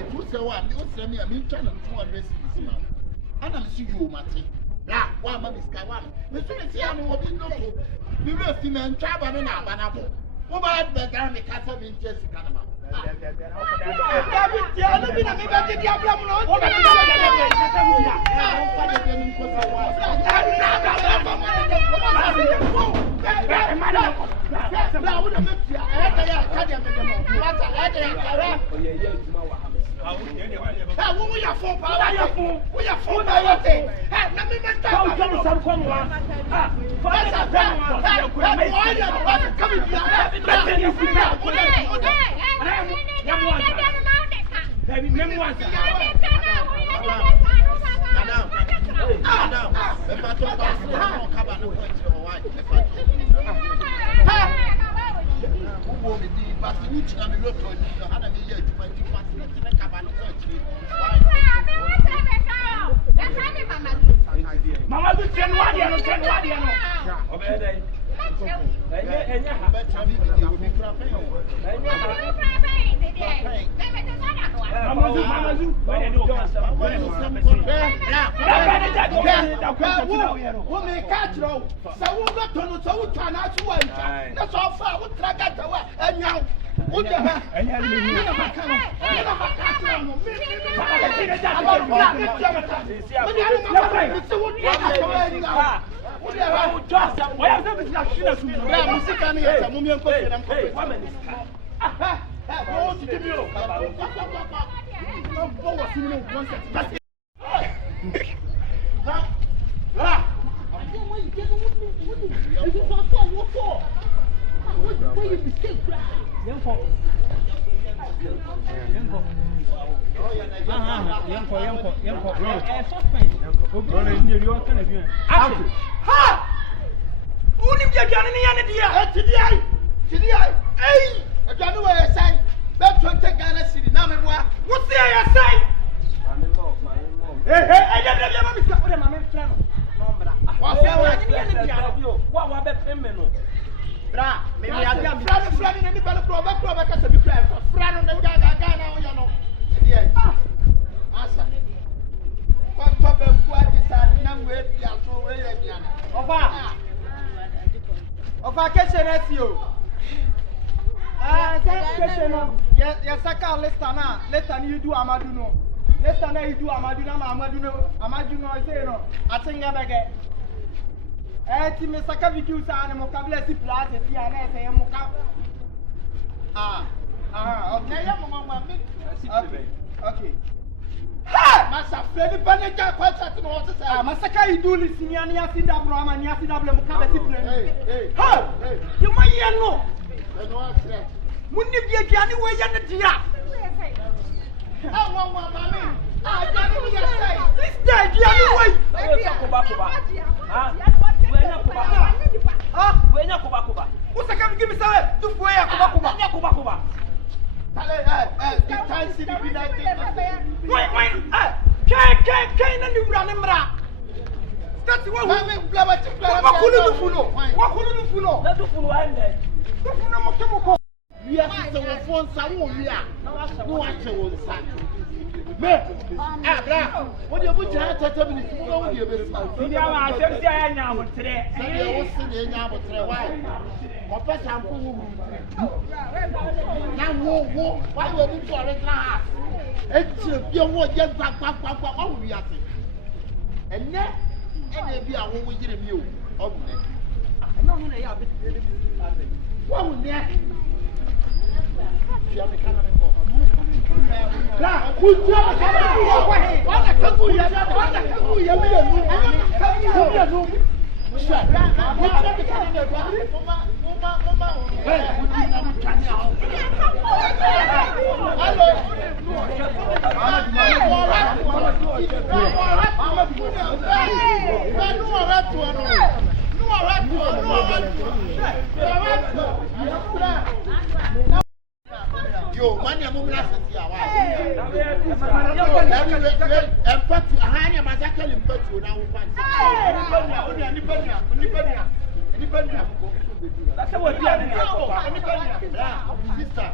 do say one, you say me, I mean, trying to 200 cities now. And I'm see you, Matty. Black, one man is Kawan. The Trinity Army will be no good. We will see men travel in our banabo. What about the Grammy Castle in Jessica? Okay. Ha! Masa Freddy Banaja kwatatu no wose say. Masaka idu ni sinia ni asida bro ama ni asida bro muka be sipre. Ha! You ma ye no. No asre. Munni bi aduane we ye ne dia. Ah wan mami. Ah aduane we ye say. This day aduane we. Koba. Ha? We nya koba. Ha? We nya koba. Usaka give me say tu fo ya koba. Nya koba. Why were you for it now? It's your word, just back. What we are saying. And then, and be our home with you. No, they are what would that? You have the camera. Yo, man, you're moving us to your wife. Empathy, Ohania, my second empathy, now we find. That's what we are doing. Sister,